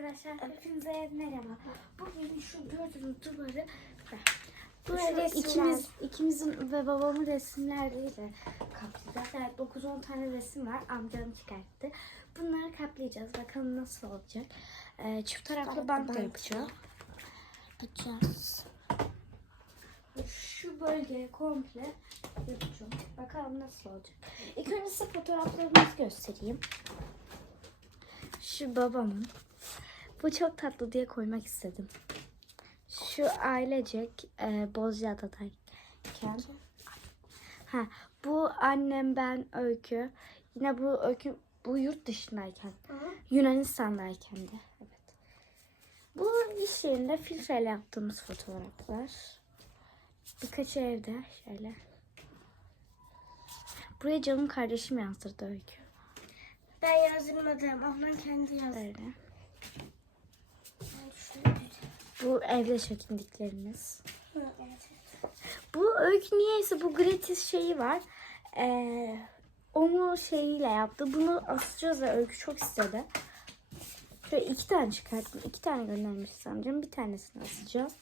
arkadaşlar. Hepinize merhaba. Bugün şu gördüğünüz duvarı bu ikimiz, ikimizin ve babamın resimleriyle kaplayacağız. Evet 9-10 tane resim var. Amcam çıkarttı. Bunları kaplayacağız. Bakalım nasıl olacak. Ee, çift taraflı bant da yapacağım. Yapacağız. Şu bölgeye komple yapacağım. Bakalım nasıl olacak. İlk önce fotoğraflarımızı göstereyim. Şu babamın. Bu çok tatlı diye koymak istedim. Şu ailecek e, Bozcaada'dayken. Ha, bu annem ben Öykü. Yine bu Öykü bu yurt dışındayken. Yunanistan'dayken de. Evet. Bu iş yerinde filtreyle yaptığımız fotoğraflar. Birkaç evde şöyle. Buraya canım kardeşim yazdırdı Öykü. Ben yazdırmadım. Ablam kendi yazdı. Böyle. Ben Bu evde çekindiklerimiz. Hı, evet, evet. Bu öykü niyeyse bu gratis şeyi var. Ee, onu şeyiyle yaptı. Bunu asacağız ve öykü çok istedi. Şöyle iki tane çıkarttım. iki tane göndermiş amcam. Bir tanesini asacağız.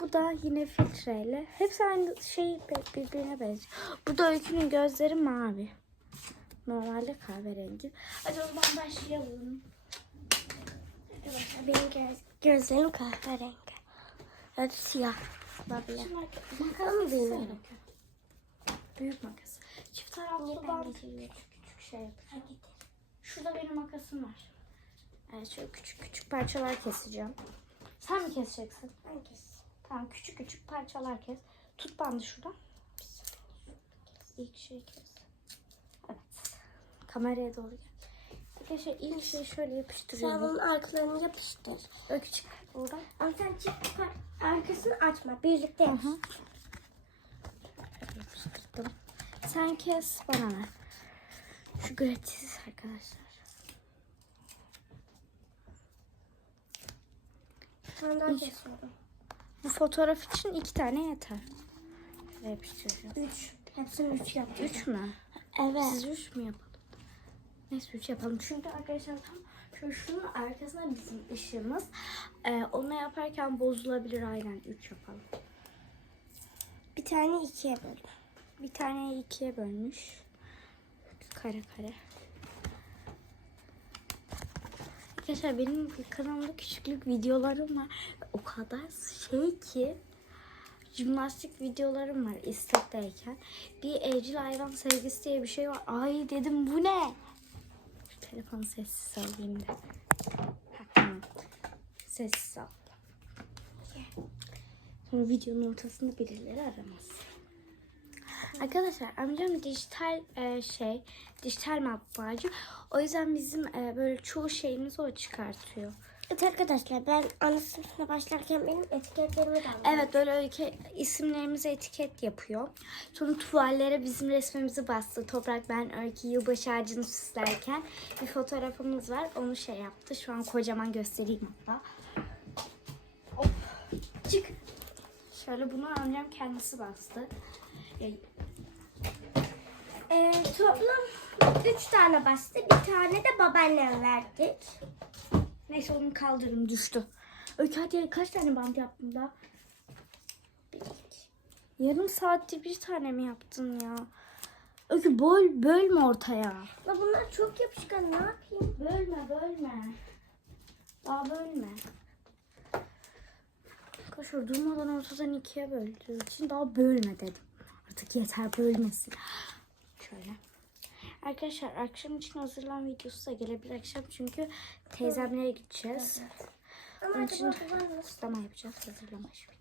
Bu da yine filtreyle. Hepsi aynı şey birbirine benziyor. Burada öykünün gözleri mavi. Normalde kahverengi. Hadi o zaman başlayalım. Arkadaşlar benim göz, gözlerim kahverengi. Da siyah. Olabilir. Makas mı büyük. makas. Çift taraflı ben bant küçük küçük şey yapacağım. Şurada benim makasım var. Evet şöyle küçük küçük parçalar keseceğim. Sen mi keseceksin? Hangisi? Tamam küçük küçük parçalar kes. Tut bandı şuradan. İlk şey kes. Evet. Kameraya doğru gel. Arkadaşlar ilk şey şöyle Sen yapıştırıyorum. bunun arkalarını yapıştır. Öykü çık buradan. Ama sen çık par- arkasını açma. Birlikte yap. Şöyle yapıştırdım. Sen kes bana ver. Şu gratis arkadaşlar. Sen daha kesiyorum. Bu fotoğraf için iki tane yeter. Şöyle yapıştıracağım. Üç. Hepsini üç yapacağız. Üç mü? Evet. Siz üç mü yapalım? Neyse üç yapalım. Çünkü arkadaşlar tam şöyle şunun arkasında bizim ışığımız. Ee, onu yaparken bozulabilir aynen. Üç yapalım. Bir tane ikiye böl. Bir taneyi ikiye bölmüş. Kare kare. Arkadaşlar benim kanalımda küçüklük videolarım var. O kadar şey ki jimnastik videolarım var istekteyken. Bir evcil hayvan sevgisi diye bir şey var. Ay dedim bu ne? Telefonu sessiz alayım da. Sessiz al. Sonra videonun ortasında birileri aramaz. Arkadaşlar amcam dijital e, şey, dijital matbaacı. O yüzden bizim e, böyle çoğu şeyimizi o çıkartıyor. Evet arkadaşlar ben ana sınıfına başlarken benim etiketlerimi de aldım. Evet öyle isimlerimize etiket yapıyor. Sonra tuvallere bizim resmimizi bastı. Toprak ben öykü yılbaşı ağacını süslerken bir fotoğrafımız var. Onu şey yaptı. Şu an kocaman göstereyim hatta. Hop. Çık. Şöyle bunu amcam kendisi bastı. Ee, toplam üç tane bastı. Bir tane de babaannem verdik. Neyse onu kaldırım düştü. Öykü hadi kaç tane bant yaptın da? Yarım saatte bir tane mi yaptın ya? Öykü böl, bölme ortaya. Ya bunlar çok yapışkan ne yapayım? Bölme bölme. Daha bölme. Arkadaşlar durmadan ortadan ikiye böldüğü için daha bölme dedim. Artık yeter bölmesin. Şöyle. Arkadaşlar akşam için hazırlan videosu da gelebilir akşam çünkü teyzemlere gideceğiz. Ama Onun için kutlama yapacağız hazırlama şimdi.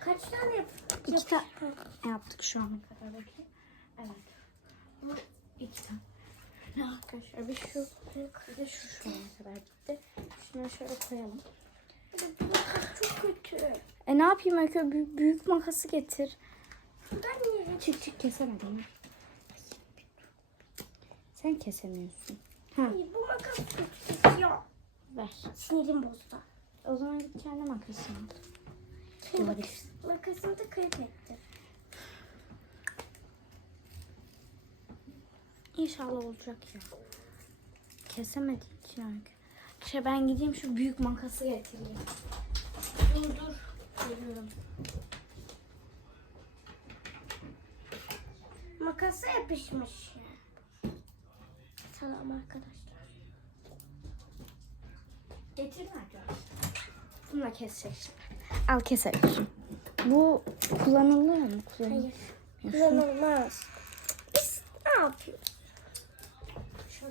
Kaç tane yap? İki tane yaptık şu ana kadar bakayım. Evet. Bu iki tane. Ne arkadaşlar bir şu bir de şu şu ana kadar bitti. Şunları şöyle koyalım. Çok kötü. E ne yapayım Öykü? Büyük, büyük makası getir. Çık çık kesemedim. Sen kesemiyorsun. Ha Bu makas kesiyor. ver. Sinirim bozdu. O zaman git kendi makasını al. Olabilir. makasını da kayıp etti. İnşallah olacak ya. kesemediğim için öykü. Şey ben gideyim şu büyük makası getireyim. Dur dur. Geliyorum. Makasa yapışmış. Selam arkadaşlar. Getirin arkadaşlar. Bununla kesecek şimdi. Al keselim. Bu kullanılıyor mu? Kullanılıyor. Hayır. Ya Kullanılmaz. Biz ne yapıyoruz? Çok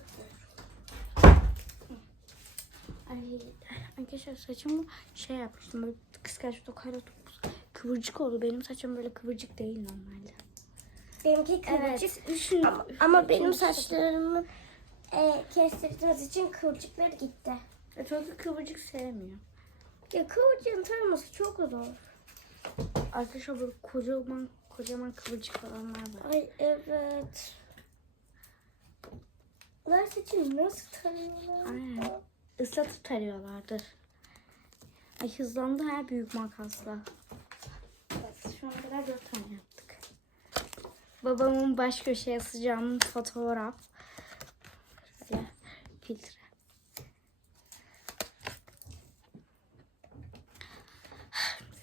Ay, arkadaşlar saçımı şey yapmıştım böyle kıskaç tokayla topuz kıvırcık oldu. Benim saçım böyle kıvırcık değil normalde. Benimki kıvırcık. Üçün, Ama, ama benim saçlarımı e, kestirdiğimiz için kıvırcıkları gitti. Çok kıvırcık sevmiyor. Ya kıvırcığın taraması çok zor. Arkadaşlar böyle kocaman kocaman kıvırcık olanlar var. Ay evet. Bunlar saçını nasıl tarıyorlar? Aynen. Islatıp tarıyorlardır. Ay hızlandı ha büyük makasla. Evet, şu ana kadar dört tane yaptık. Babamın baş köşeye asacağım fotoğraf. Şöyle filtre.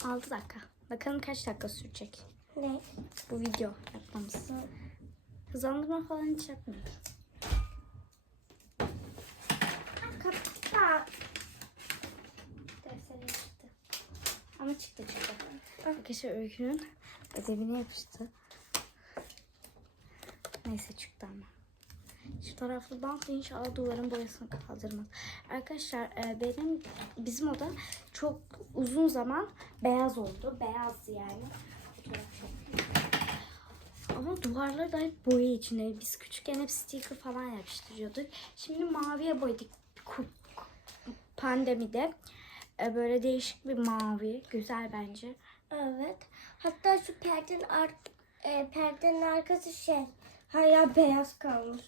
Altı dakika. Bakalım kaç dakika sürecek Ne? bu video yapmamız. Hızlandırma falan hiç yapmıyoruz. Kapat. Dersleri çıktı. Ama çıktı çıktı. Arkadaşlar öykünün ödevine yapıştı. Neyse çıktı ama. Şu taraflı bant inşallah duvarın boyasını kaldırmaz. Arkadaşlar e, benim bizim oda çok uzun zaman beyaz oldu. Beyazdı yani. Ama duvarları da hep boya içinde. Biz küçükken hep sticker falan yapıştırıyorduk. Şimdi maviye boyadık. Pandemide. E, böyle değişik bir mavi. Güzel bence. Evet. Hatta şu perdenin, ar e, perdenin arkası şey. Hala beyaz kalmış.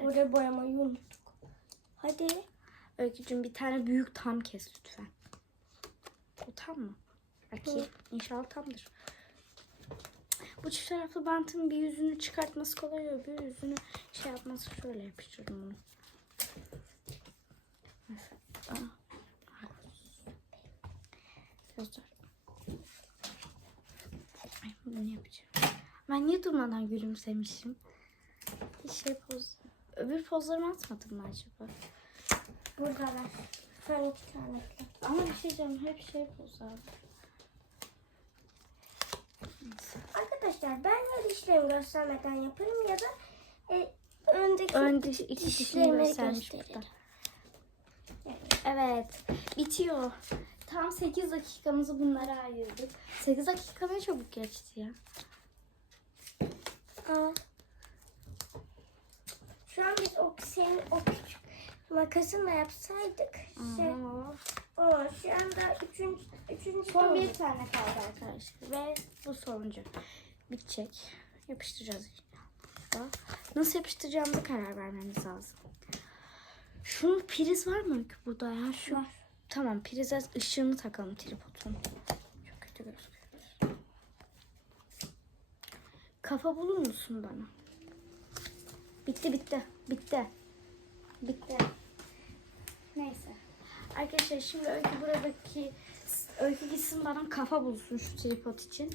Oraya boyamayı unuttuk. Hadi. Öykücüğüm bir tane büyük tam kes lütfen. O tam mı? Bakayım. İnşallah tamdır. Bu çift taraflı bantın bir yüzünü çıkartması kolay öbür yüzünü şey yapması şöyle yapıştırdım bunu. Mesela. Dur. Ay bunu yapacağım. Ben niye durmadan gülümsemişim? Şey poz. Öbür pozlarımı atmadım mı acaba? Buradalar. Son iki tane. Ama bir şey diyeceğim hep şey pozlar. Arkadaşlar ben ya dişlerimi göstermeden yaparım ya da e, öndeki Ön diş, iki dişlerimi gösteririm. burada. Evet. Bitiyor. Tam 8 dakikamızı bunlara ayırdık. 8 dakika ne çabuk geçti ya. Aa. Şu an biz o senin o küçük makasınla yapsaydık. Şey, o şu anda üçüncü, üçüncü Son bir tane kaldı arkadaşlar. Ve bu sonuncu. Bitecek. Yapıştıracağız inşallah. Nasıl yapıştıracağımıza karar vermemiz lazım. Şunun priz var mı ki burada ya? Şu. Tamam prize ışığını takalım tripodun. Çok kötü gözüküyor. Kafa bulur musun bana? Bitti bitti. Bitti. Bitti. Neyse. Arkadaşlar şimdi Öykü buradaki Öykü gitsin bana kafa bulsun şu tripod için.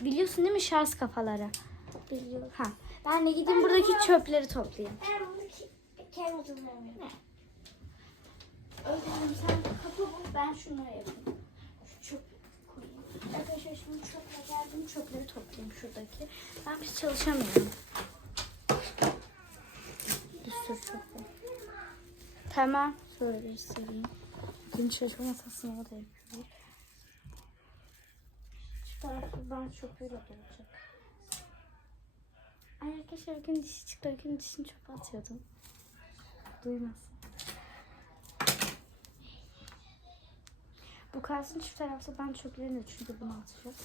Biliyorsun değil mi şarj kafaları? Biliyorum. Ha. Ben de gideyim buradaki çöpleri toplayayım. Ben bunu kendi kullanıyorum. Öykücüğüm sen kafa bul ben şunları yapayım. Şu çöp koyayım. Arkadaşlar şimdi çöple geldim çöpleri toplayayım şuradaki. Ben biz çalışamıyorum. Çöp. Tamam. Şöyle göstereyim. Gün çalışma masasına da yapıyorum. Şu tarafı ben çöpüyle dolacak. Ay arkadaşlar gün dişi çıktı. Gün dişini çöpe atıyordum. Duymasın. Bu kalsın çift tarafta ben çöplerini çünkü bunu atacağım.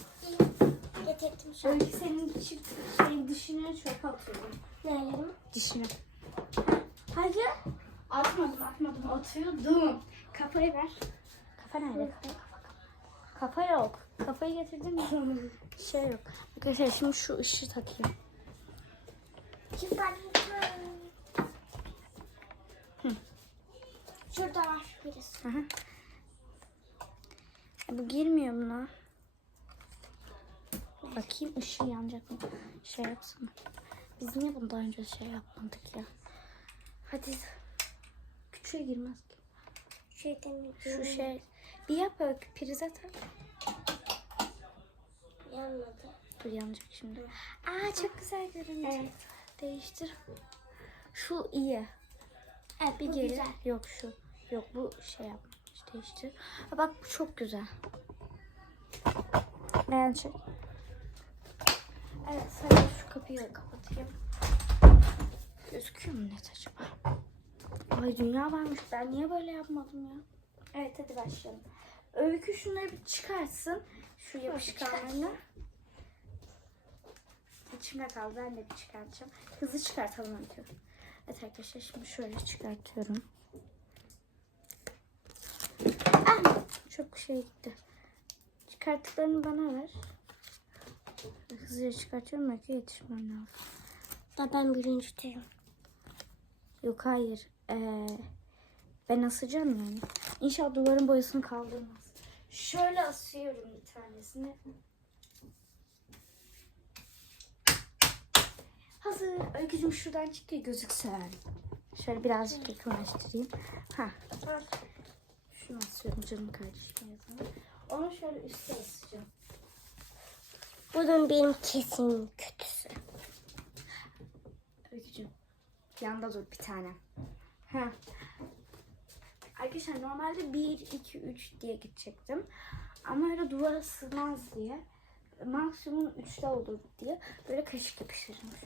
Getirdim şu an. Öyle senin çift şeyin dişine çöpe atıyorum. Nereye? Dişine. Hayır. Atmadım atmadım atıyordum. Kafayı ver. Kafa nerede? Kafa, kafa. Kafa yok. Kafayı getirdin mi? şey yok. Arkadaşlar şimdi şu ışığı takayım. Hı. Priz. Hı hı. E, Bu girmiyor buna. Bakayım ışığı yanacak mı? Şey yapsana. Biz niye bunu daha önce şey yapmadık ya? Hadi. Küçüğe girmez ki. Şey demek. Şu şey. Bir yap öykü prize tak. Yanmadı. Dur yanacak şimdi. Aa çok güzel görünüyor. Evet. Değiştir. Şu iyi. Evet Bir bu geri. güzel. Yok şu. Yok bu şey yapmış. Değiştir. Ha, bak bu çok güzel. Ben çek. Evet sadece şu kapıyı kapatayım. Gözüküyor mu net acaba? Ay dünya varmış. Ben niye böyle yapmadım ya? Evet hadi başlayalım. Öykü şunları bir çıkarsın. Şu yapışkanlarını. İçimde kaldı. Ben de bir çıkartacağım. Hızlı çıkartalım Öykü. Evet arkadaşlar şimdi şöyle çıkartıyorum. Ah, çok şey gitti. Çıkarttıklarını bana ver. Hızlıca çıkartıyorum. Öykü yetişmem lazım. Da ben birinciyim. Yok hayır. Ee, ben asacağım yani. İnşallah duvarın boyasını kaldırmaz. Şöyle asıyorum bir tanesini. Hazır. Öykücüm şuradan çık ki gözüksün. Şöyle birazcık yakınlaştırayım. Ha. Şunu asıyorum canım kardeşim. Onu şöyle üstte asacağım. Bunun benim kesin kötüsü. Yanda dur bir tane. Ha. Arkadaşlar normalde 1, 2, 3 diye gidecektim. Ama öyle duvara sığmaz diye. Maksimum 3'te olur diye. Böyle kaşık yapıştırmış.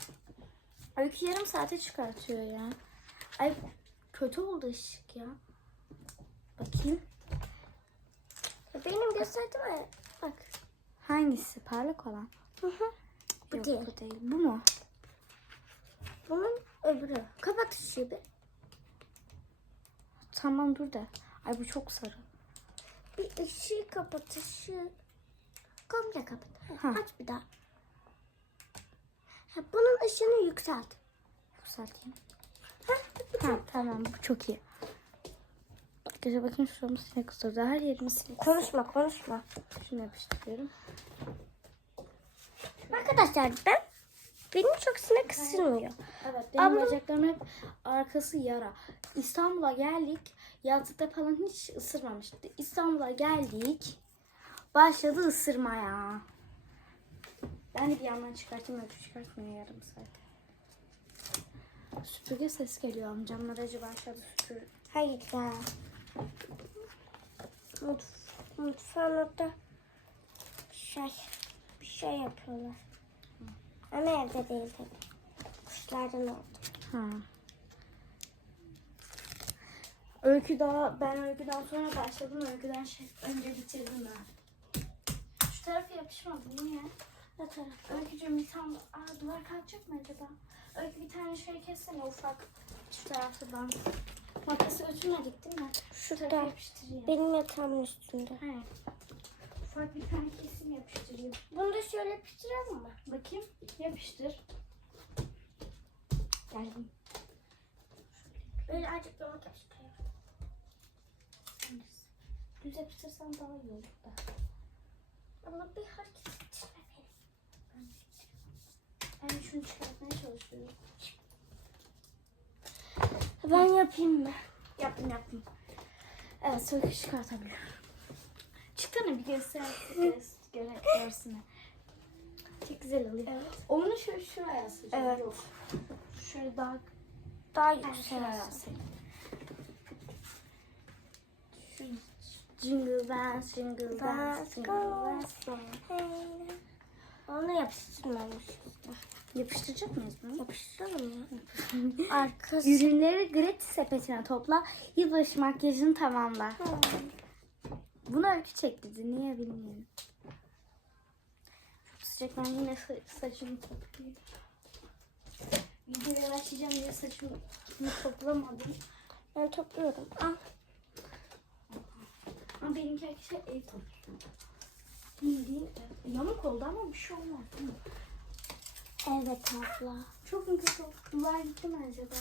Öykü yarım saate çıkartıyor ya. Ay kötü oldu ışık ya. Bakayım. Benim gösterdim mi? Bak. Hangisi? Parlak olan. Hı hı. Bu Yok, değil. bu değil. Bu mu? Bunun öbürü. Kapat ışığı bir. Tamam dur da. Ay bu çok sarı. Bir ışığı kapat ışığı. Komple kapat. Ha. Aç bir daha. Ha, bunun ışığını yükselt. Yükselteyim. Ha, tamam bu çok iyi. Arkadaşlar bakın şuramı sinek ısırdı. Her yerimi sinek Konuşma konuşma. Şunu yapıştırıyorum. Arkadaşlar ben benim çok sinek ısırmıyor. Evet benim Ama- bacaklarım hep arkası yara. İstanbul'a geldik. Yazlıkta falan hiç ısırmamıştı. İstanbul'a geldik. Başladı ısırmaya. Ben de bir yandan çıkartayım. Öykü çıkartmıyor yarım saat. Süpürge ses geliyor amcamlar acaba aşağıda süpür. Hayır ya. Mutf mutfağın orada şey bir şey yapıyorlar. Ama evde değil tabii. Kuşlardan oldu. Ha. Öykü daha ben öyküden sonra başladım. Öyküden şey önce bitirdim ben. Şu tarafı yapışmadı niye? Ne taraf? Öykücüğüm bir tane aa, duvar kalkacak mı acaba? Öykü bir tane şey kessene ufak şu taraftan. Makası götürmedik değil mi? Şu tarafı yapıştırayım. Benim yatağımın üstünde. He. Ufak bir tane kesim yapıştırayım. Bunu da şöyle yapıştıralım mı? Bakayım. Yapıştır. Geldim. Böyle azıcık yamuk yapıştırıyorum. Düz yapıştırsan daha iyi olur da. Ama bir hareket ettirme beni. Ben şunu çıkartmaya çalışıyorum. Ben yapayım mı? Yaptım yaptım. Evet sökü çıkartabiliyorum. Çıktığını bir göster. göre, görsün. Çok güzel oluyor. Evet. Onu şöyle şuraya asacağım. Evet. Yok. Şöyle daha Daha Ha, yüksek. şuraya asayım. Şu jingle bells, jingle bells, jingle bells. Onu yapıştırmamışız. Yapıştıracak mıyız bunu? Yapıştıralım ya. Arkası. Ürünleri gratis sepetine topla. Yılbaşı makyajını tamamla. Bunu öykü çekti. Niye bilmiyorum. Çok sıcak. Ben yine sa- saçımı toplayayım. Videoya başlayacağım diye saçımı toplamadım. Ben topluyorum. Al. Ama benimki arkadaşlar ev topluyor. Bildiğin ev. Yamuk oldu ama bir şey olmaz değil mi? Evet abla. Çok mu kötü oldu? Duvar gitti mi acaba?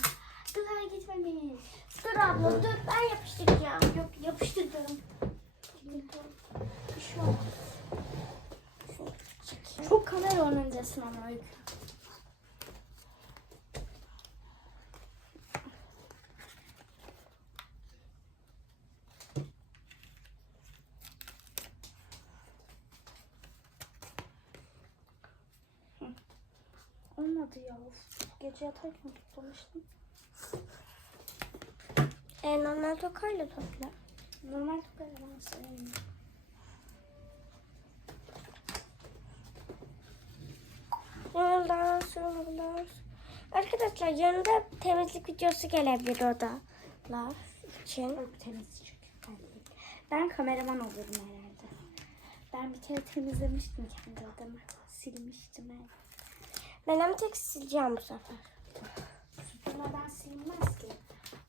Dur gitmemiş. Dur abla dur ben yapıştıracağım. Yok yapıştırdım. Çok kamera önündesin ama Öykü. Olmadı ya. Gece yatarken toplamıştım. E, normal tokayla topla. Normal tokayla ben sevmiyorum. Yanından sonra Arkadaşlar yanında temizlik videosu gelebilir odalar için. Çok temiz çünkü. Ben kameraman olurum herhalde. Ben bir kere temizlemiştim kendi odamı. Silmiştim ben. Ben hem tek sileceğim bu sefer. Süpürmeden silinmez ki.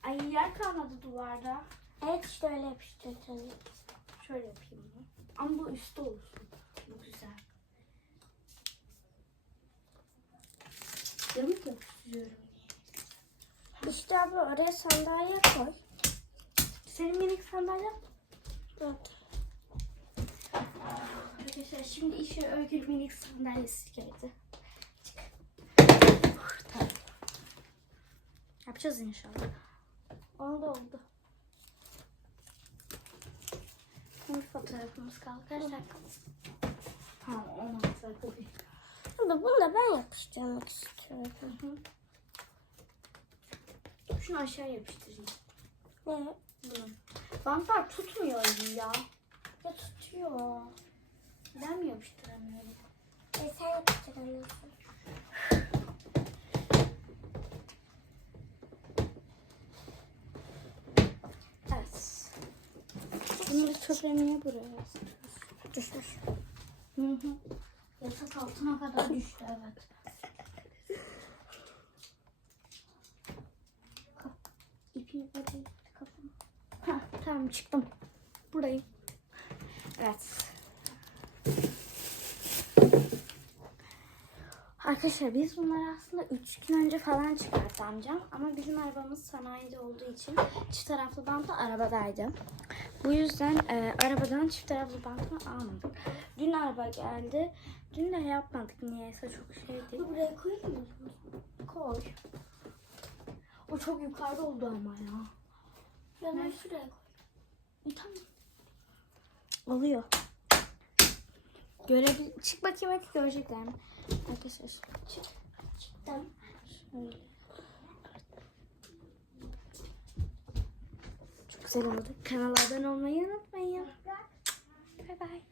Ay yer kalmadı duvarda. Evet işte öyle yapıştıracağım. Şöyle yapayım bunu. Ama bu üstte olsun. Bu güzel. Yamuk yapıştırıyorum. İşte abla oraya sandalye koy. Senin minik sandalyen Evet. Arkadaşlar şimdi işe öykülü minik sandalyesi geldi. Yapacağız inşallah. Oldu oldu. Bir fotoğrafımız dakika? Tamam 16 dakika değil. Abla bunu da ben yapıştırmak istiyorum. Şunu aşağı yapıştırayım. Ne? Bunu. Bantlar tutmuyor ya. Ya tutuyor. Ben mi yapıştıramıyorum? E sen yapıştıramıyorsun. Evet. Bunları çöpleri niye buraya asıyoruz? Düşmüş. Hı hı. Yatak altına kadar düştü evet. İpi hadi kafam. Ha, tamam çıktım. Buradayım. Evet. Arkadaşlar biz bunları aslında 3 gün önce falan çıkarttı amcam. Ama bizim arabamız sanayide olduğu için çift taraflı bantla arabadaydı. Bu yüzden e, arabadan çift taraflı bantla almadık. Dün araba geldi. Dün de yapmadık niyeyse çok şeydi. Buraya koyayım mı? Koy. O çok yukarıda oldu ama ya. Ya ben şuraya koy. E, tamam. Oluyor. Görebil çık bakayım hadi görecekler mi? Arkadaşlar çık. Çıktım. Şöyle. güzel oldu. Kanala abone olmayı unutmayın. Bye bye.